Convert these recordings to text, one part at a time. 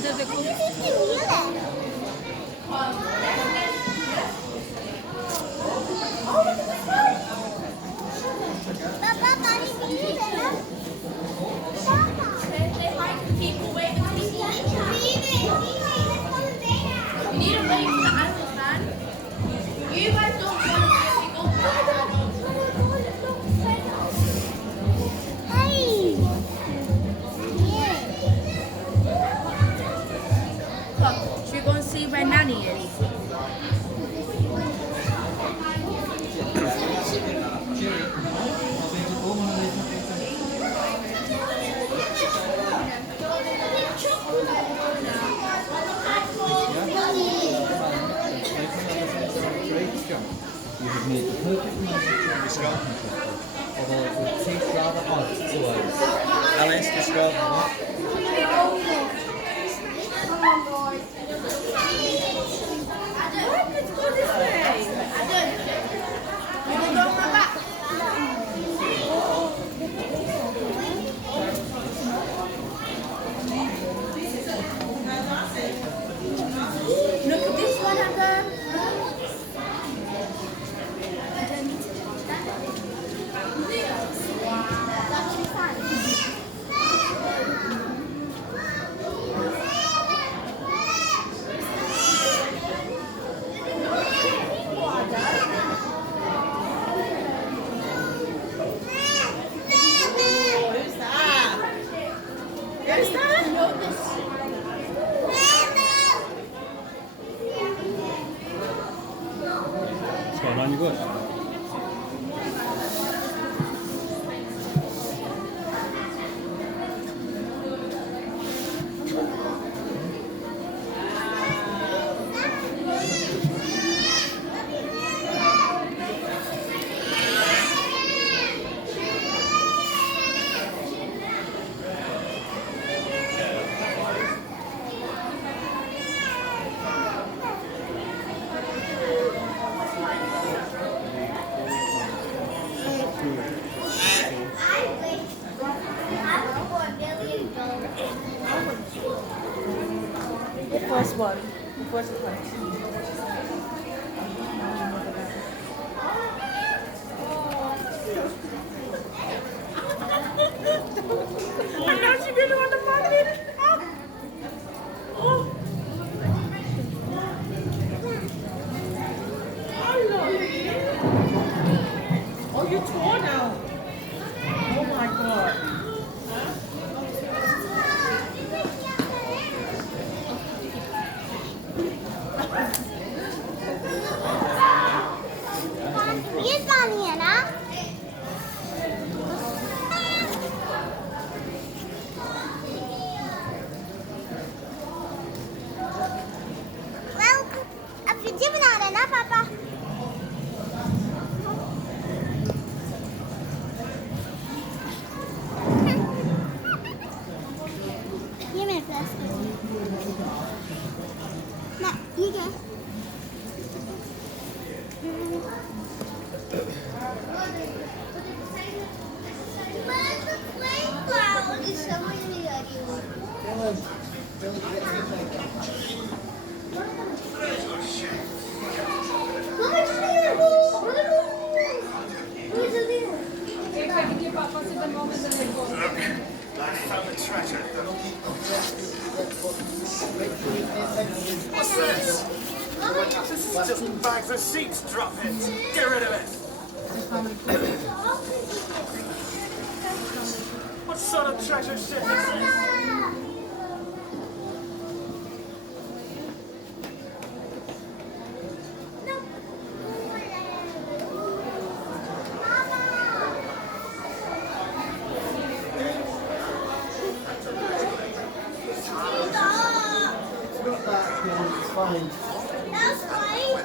dove Papà, pani vive, no? people wait between You need a break from the animals, man. You guys don't want to go Hey! Look, should we go and see where Nanny is? You have made the perfect manufacturing although it would taste rather odd to us. Alice, describe what? Let's go this way. You want to go on my back? Look at this one, Adam. What's going on? You good? The first one. The first one. And now she really want to follow it. Oh. Oh, you tore now. Oh my God. Yes, Daniela. Well, affittiamo na, Papa. Give me a plastic. No, you go. Where's the playground? It's somewhere near you. I found the treasure. What's this? This is just bags of seats dropping. Get rid of it. What sort of treasure shit is this? It's fine. That's right.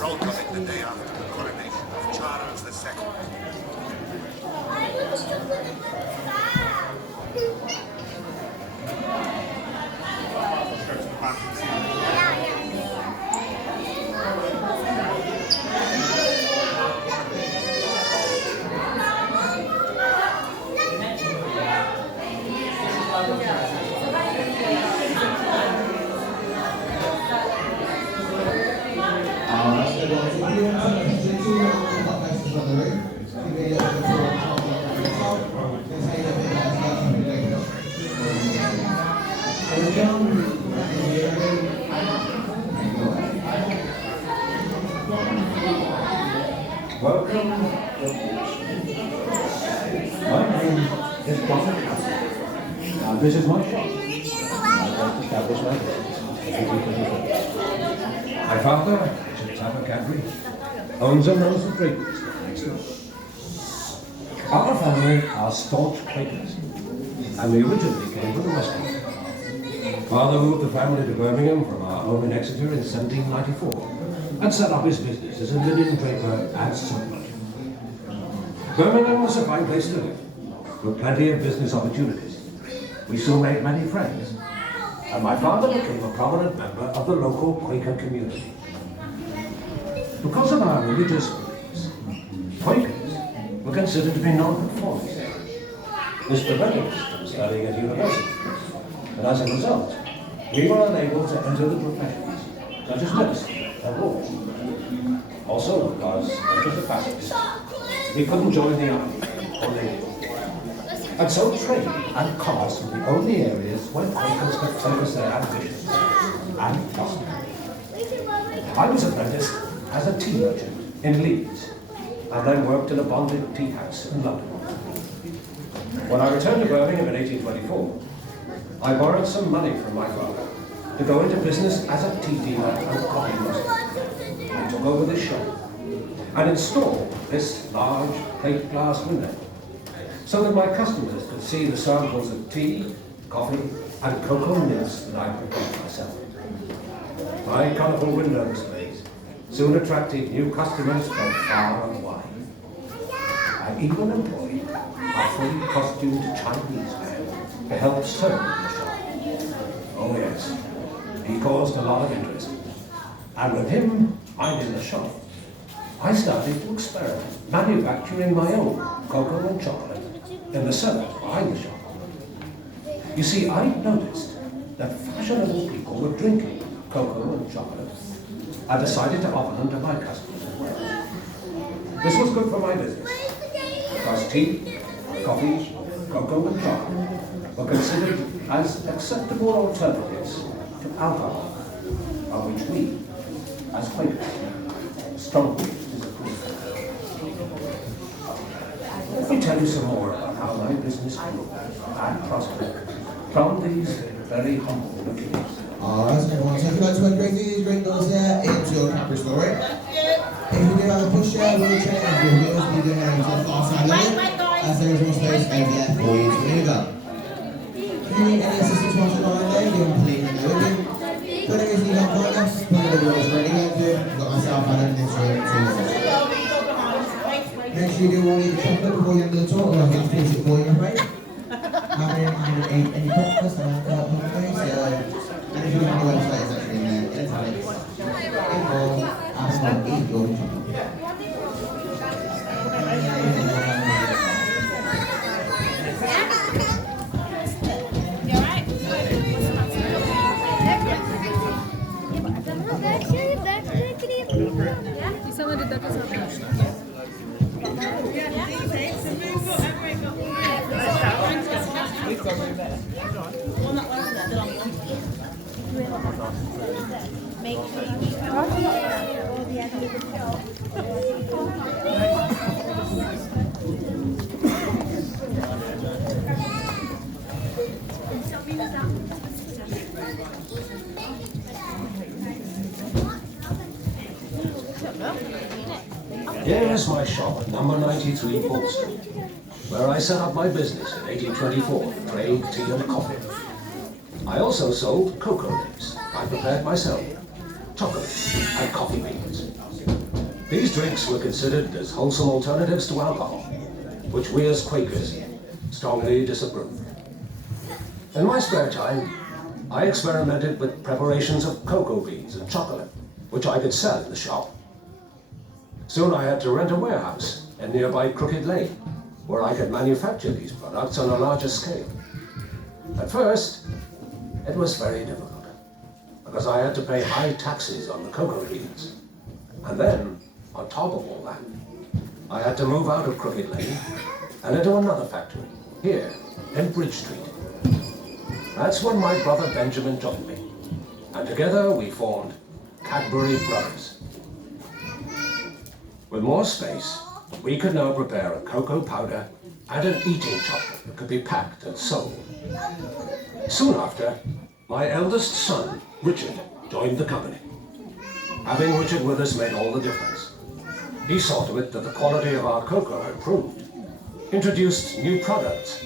Roll coming the day after the coronation of Charles II. I was just looking for the star. My name is Dr. Cadbury. Now this is my shop. I established my business in 1823. My father, Sir Thomas Cadbury, owns a Rose of Draperies next door. Our family are staunch Quakers, and we originally came from the West End. Father moved the family to Birmingham from our home in Exeter in 1794 and set up his business as a linen draper and silkworth. Birmingham was a fine place to live, with plenty of business opportunities. We soon made many friends, and my father became a prominent member of the local Quaker community. Because of our religious beliefs, Quakers were considered to be non-conformists. This prevented us from studying at university, and as a result, we were unable to enter the professions, such as medicine and law. Also, because of the passages, we couldn't join the army or navy. And so trade and commerce were the only areas where Quakers could focus their ambitions and prosper. I was apprenticed as a tea merchant in Leeds, and then worked in a bonded tea house in London. When I returned to Birmingham in 1824, I borrowed some money from my father to go into business as a tea dealer and coffee roaster. I took over this shop and installed this large plate glass window so that my customers could see the samples of tea, coffee, and cocoa nibs that I prepared myself. My colourful window displays soon attracted new customers from far and wide. I even employed a fully costumed Chinese man to help serve the shop. Oh yes, he caused a lot of interest. And with him, I'm in the shop. I started to experiment, manufacturing my own cocoa and chocolate in the cellar behind the shop. You see, I noticed that fashionable people were drinking cocoa and chocolate. I decided to offer them to my customers as well. This was good for my business, because tea, coffee, cocoa and chocolate were considered as acceptable alternatives to alcohol, of which we, as Quakers, strongly disapprove. Let me tell you some more about how my business grew and prospered from these very humble beginnings. Alright, so everyone, so if you'd like to integrate these great doors here into your Cadbury story. If you do have a pushchair, wheelchair, and your wheels, you do head over to the far side limit, as there is more space over there for you to maneuver. If you need any assistance once you're lying there, you can please in the open. When there is any help like us, put the doors ready to go. We've got myself and an instrument to make sure you do all your chocolate before you enter the tour, or I'll get to finish it for you, I'm afraid. Having any breakfast, and if you look on the website, it's actually in there, in italics. Info, @ eat your chocolate. Someone did that to something. Here is my shop at number 93 Port Street, where I set up my business in 1824 to trade tea and coffee. I also sold cocoa nibs I prepared myself, chocolate and coffee beans. These drinks were considered as wholesome alternatives to alcohol, which we as Quakers strongly disapproved. In my spare time, I experimented with preparations of cocoa beans and chocolate, which I could sell in the shop. Soon I had to rent a warehouse in nearby Crooked Lane, where I could manufacture these products on a larger scale. At first, it was very difficult, because I had to pay high taxes on the cocoa beans. And then, on top of all that, I had to move out of Crooked Lane and into another factory, here in Bridge Street. That's when my brother Benjamin joined me, and together we formed Cadbury Brothers. With more space we could now prepare a cocoa powder and an eating chocolate that could be packed and sold. Soon after, my eldest son, Richard, joined the company. Having Richard with us made all the difference. He saw to it that the quality of our cocoa improved, introduced new products,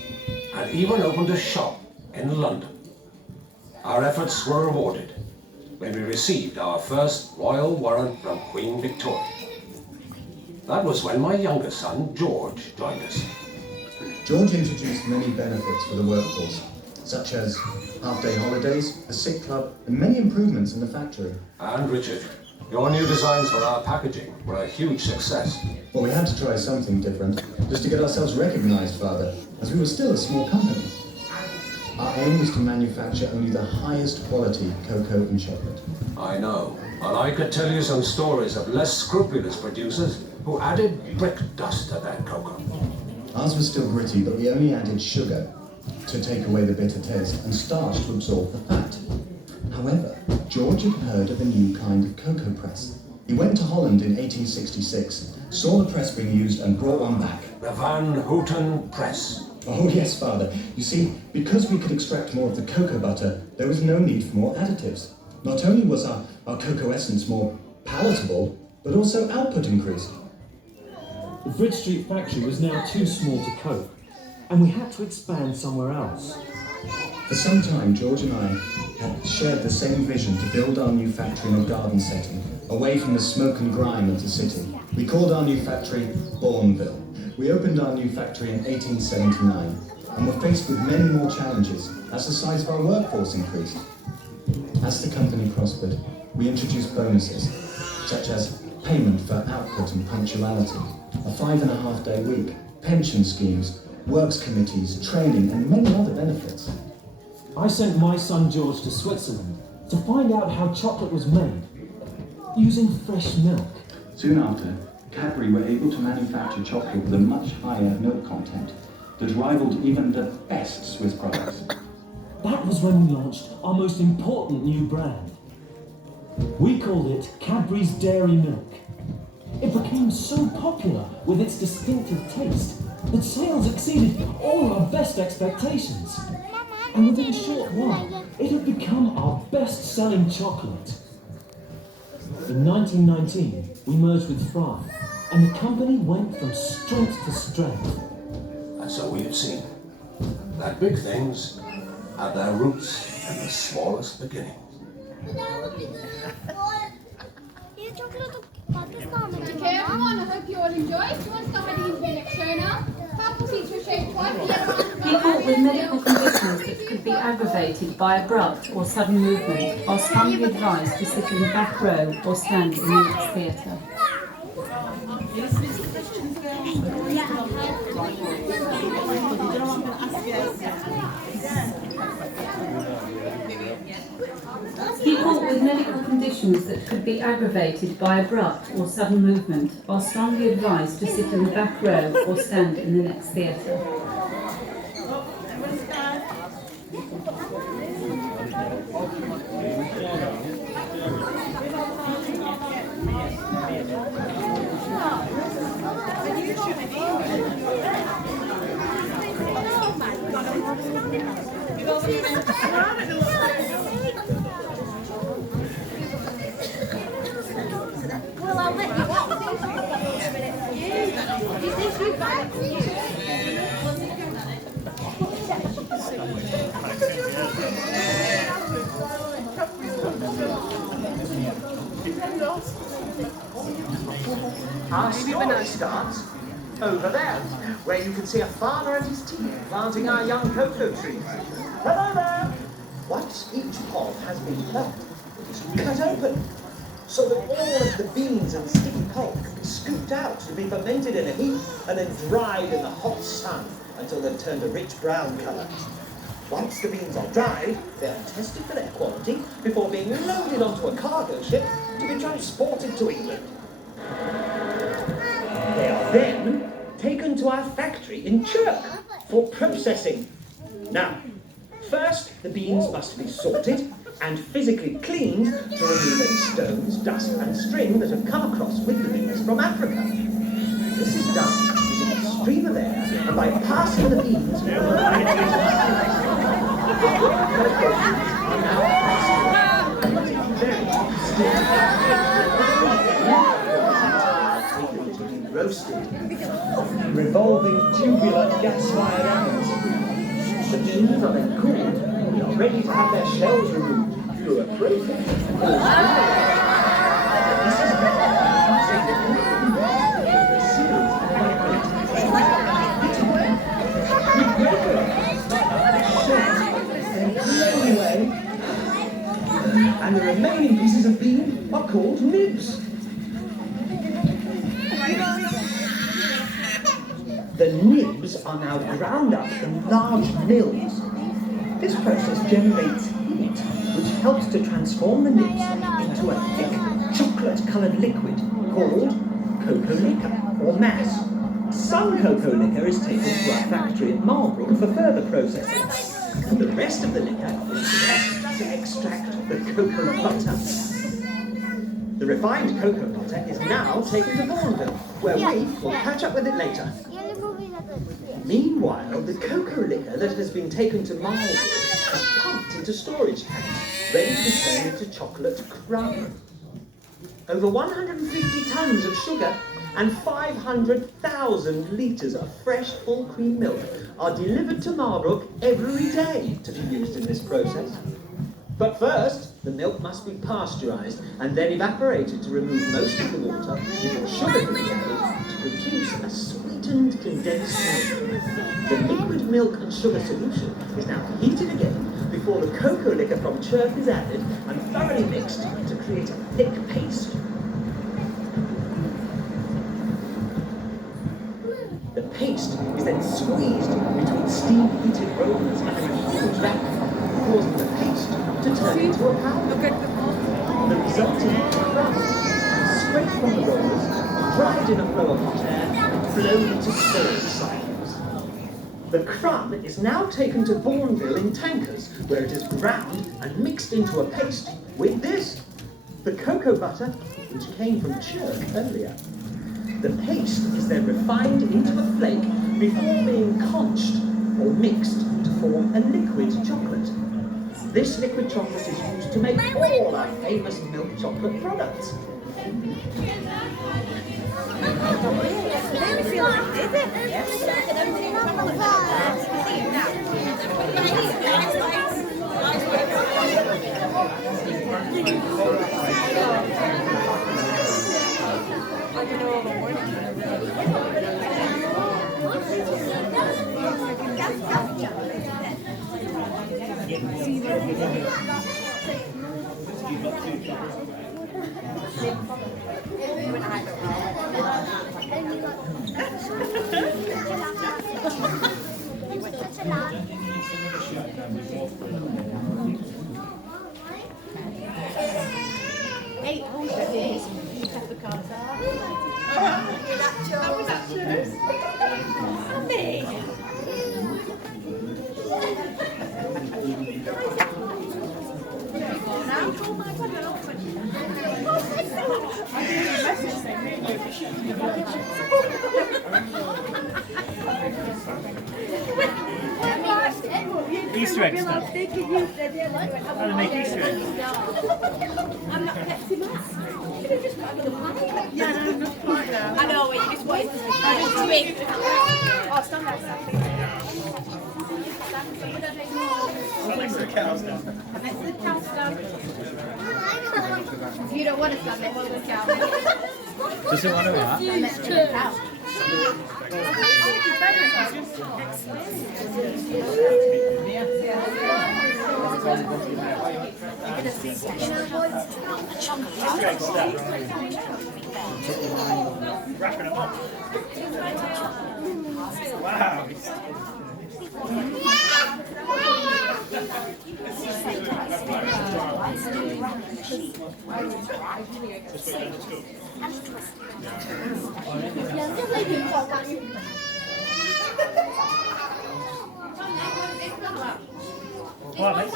and even opened a shop in London. Our efforts were rewarded when we received our first royal warrant from Queen Victoria. That was when my youngest son, George, joined us. George introduced many benefits for the workforce, such as half-day holidays, a sick club, and many improvements in the factory. And Richard, your new designs for our packaging were a huge success. Well, we had to try something different, just to get ourselves recognized, Father, as we were still a small company. Our aim was to manufacture only the highest quality cocoa and chocolate. I know, and I could tell you some stories of less scrupulous producers who added brick dust to their cocoa. Ours was still gritty, but we only added sugar to take away the bitter taste and starch to absorb the fat. However, George had heard of a new kind of cocoa press. He went to Holland in 1866, saw the press being used and brought one back. The Van Houten Press. Oh yes, Father. You see, because we could extract more of the cocoa butter, there was no need for more additives. Not only was our cocoa essence more palatable, but also output increased. The Bridge Street factory was now too small to cope, and we had to expand somewhere else. For some time, George and I had shared the same vision to build our new factory in a garden setting, away from the smoke and grime of the city. We called our new factory Bourneville. We opened our new factory in 1879 and were faced with many more challenges as the size of our workforce increased. As the company prospered, we introduced bonuses, such as payment for output and punctuality, a 5.5-day week, pension schemes, works committees, training, and many other benefits. I sent my son George to Switzerland to find out how chocolate was made, using fresh milk. Soon after, Cadbury were able to manufacture chocolate with a much higher milk content that rivaled even the best Swiss products. That was when we launched our most important new brand. We called it Cadbury's Dairy Milk. It became so popular with its distinctive taste that sales exceeded all our best expectations. And within a short while, it had become our best-selling chocolate. In 1919, we merged with Fry, and the company went from strength to strength. And so we have seen that big things have their roots in the smallest beginnings. Okay, everyone, I hope you all enjoyed. Who wants to start heading into the next show now? Purple seats were shaped twice. People with medical conditions that could be aggravated by abrupt or sudden movement are strongly advised to sit in the back row or stand in the next theatre. People with medical conditions that could be aggravated by abrupt or sudden movement are strongly advised to sit in the back row or stand in the next theatre. Well, I'll let you up. Is this you back? Our story starts over there, where you can see a farmer and his team planting our young cocoa trees. Hello there! Once each pod has been planted, it is cut open, so that all of the beans and sticky pulp can be scooped out to be fermented in a heap and then dried in the hot sun until they've turned a rich brown colour. Once the beans are dried, they are tested for their quality before being loaded onto a cargo ship to be transported to England. They are then taken to our factory in Chirk for processing. Now, first the beans must be sorted and physically cleaned to remove any stones, dust and string that have come across with the beans from Africa. This is done using a stream of air and by passing the beans. Roasted. Revolving tubular gas-fired ovens. The beans are then cooled and are ready to have their shells removed through a process. This is and the remaining pieces of bean are called nibs. The nibs are now ground up in large mills. This process generates heat, which helps to transform the nibs into a thick, chocolate-coloured liquid called cocoa liquor, or mass. Some cocoa liquor is taken to our factory at Marlborough for further processing. The rest of the liquor is pressed to extract the cocoa butter. The refined cocoa butter is now taken to Bourneville, where we will catch up with it later. Meanwhile, the cocoa liquor that has been taken to Marlborough is pumped into storage tanks, ready to be turned into chocolate crumb. Over 150 tons of sugar and 500,000 litres of fresh full cream milk are delivered to Marlborough every day to be used in this process. But first, the milk must be pasteurised and then evaporated to remove most of the water before sugar can be added to produce a sweetened condensed milk. The liquid milk and sugar solution is now heated again before the cocoa liquor from church is added and thoroughly mixed to create a thick paste. The paste is then squeezed between steam-heated rollers and a huge vacuum, causing the paste to turn into a powder. The resulting crumb is scraped from the rollers, dried in a flow of hot air, and blown into small cycles. The crumb is now taken to Bourneville in tankers, where it is ground and mixed into a paste with this, the cocoa butter, which came from church earlier. The paste is then refined into a flake before being conched or mixed to form a liquid chocolate. This liquid chocolate is used to make all our famous milk chocolate products. Easter egg stuff. How to make Easter eggs. I'm not Pepsi-Max. Could have just got me the pie. Yeah, no, not quite now. I know, you just wanted to swing. Oh, stand there. Next to the cows now. Next to the cow stand. You don't want to stand next to the cow. Doesn't want to what? Next to the cow. Wrapping them up. Wow. What, mate?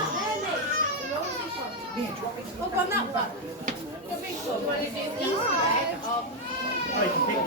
Look on that one. The big one, what is it? Easter egg of... Oh, you can pick